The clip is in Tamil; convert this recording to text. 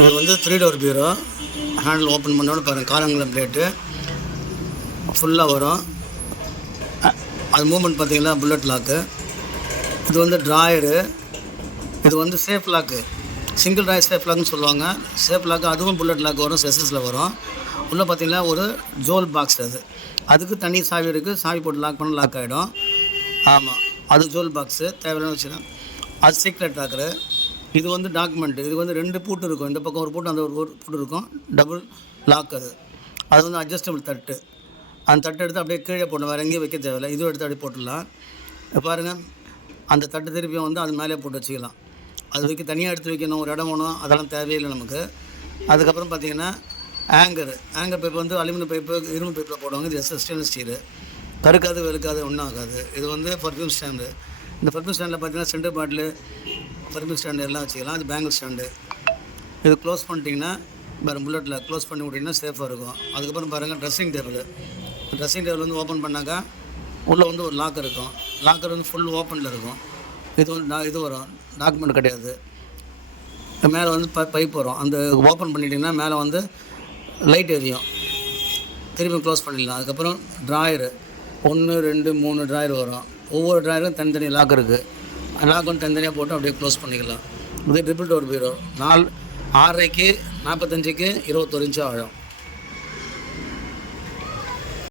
இது வந்து 3 டோர் பீரோ. ஹேண்டில் ஓப்பன் பண்ணோட பாருங்கள், காலங்குளம் பிளேட்டு ஃபுல்லாக வரும். அது மூமெண்ட் பார்த்தீங்கன்னா புல்லட் லாக்கு. இது வந்து ட்ராயரு. இது வந்து safe lock, single drawer safe லாக்னு சொல்லுவாங்க. சேஃப் லாக்கு அதுவும் புல்லட் லாக் வரும், செஸ்ஸஸில் வரும். உள்ளே பார்த்தீங்கன்னா ஒரு ஜோல் பாக்ஸ். அதுக்கு தனி சாவி இருக்குது. சாவி போட்டு லாக் பண்ண லாக் ஆகிடும். ஆமாம், அது ஜோல் பாக்ஸு தேவையான வச்சுக்கலாம். அது சீக்ரெட் லாக்கரு. இது வந்து டாக்குமெண்ட்டு. இது வந்து 2 பூட்டு இருக்கும். இந்த பக்கம் ஒரு பூட்டு, அந்த ஒரு பூட்டு இருக்கும். Double lock. அது வந்து அட்ஜஸ்டபிள் தட்டு. அந்த தட்டு எடுத்து அப்படியே கீழே போடணும், வேறு எங்கேயும் வைக்க தேவையில்லை. இதுவும் எடுத்து அப்படியே போட்டுடலாம். பாருங்கள், அந்த தட்டு திருப்பியும் வந்து அது மேலே போட்டு வச்சுக்கலாம். அது வைக்க தனியாக எடுத்து வைக்கணும், ஒரு இடம் வேணும், அதெல்லாம் தேவையில்லை நமக்கு. அதுக்கப்புறம் பார்த்திங்கன்னா ஆங்கர் பைப் வந்து அலுமினியம் பைப்பு, இரும்பு பைப்பில் போடுவாங்க. இது ஸ்டெயின்லெஸ் ஸ்டீலு. கருக்காது வெறுக்காது, ஒன்றும் ஆகாது. இது வந்து பர்ஃப்யூம் ஸ்டாண்டு. இந்த பர்ஃப்யூம் ஸ்டாண்டில் பார்த்திங்கன்னா சென்டர் பாட்டிலு, பர்ஃப்யூம் ஸ்டாண்டு எல்லாம் வச்சுக்கலாம். அது பேங்கிள் ஸ்டாண்டு. இது க்ளோஸ் பண்ணிட்டிங்கன்னா பாருங்கள், புல்லட்டில் க்ளோஸ் பண்ணி விட்டிங்கன்னா சேஃபாக இருக்கும். அதுக்கப்புறம் பாருங்கள், ட்ரெஸ்ஸிங் டேபிள் வந்து ஓப்பன் பண்ணாக்கா உள்ளே வந்து ஒரு லாக்கர் இருக்கும். லாக்கர் வந்து ஃபுல் ஓப்பனில் இருக்கும். இது வந்து இது வரும், டாக்குமெண்ட் கிடையாது. மேலே வந்து பைப் வரும். அந்த ஓப்பன் பண்ணிட்டிங்கன்னா மேலே வந்து லைட் எரியும். திரும்பி க்ளோஸ் பண்ணிடலாம். அதுக்கப்புறம் ட்ராயரு 1 2 3 ட்ராயர் வரும். ஒவ்வொரு ட்ராயரும் தனித்தனி லாக் இருக்குது. லாக் வந்து தனித்தனியாக போட்டு அப்படியே க்ளோஸ் பண்ணிக்கலாம். இது ட்ரிபிள் டோர் பீரோ. 6.5க்கு 45க்கு 21 இன்ச்சு ஆழம்.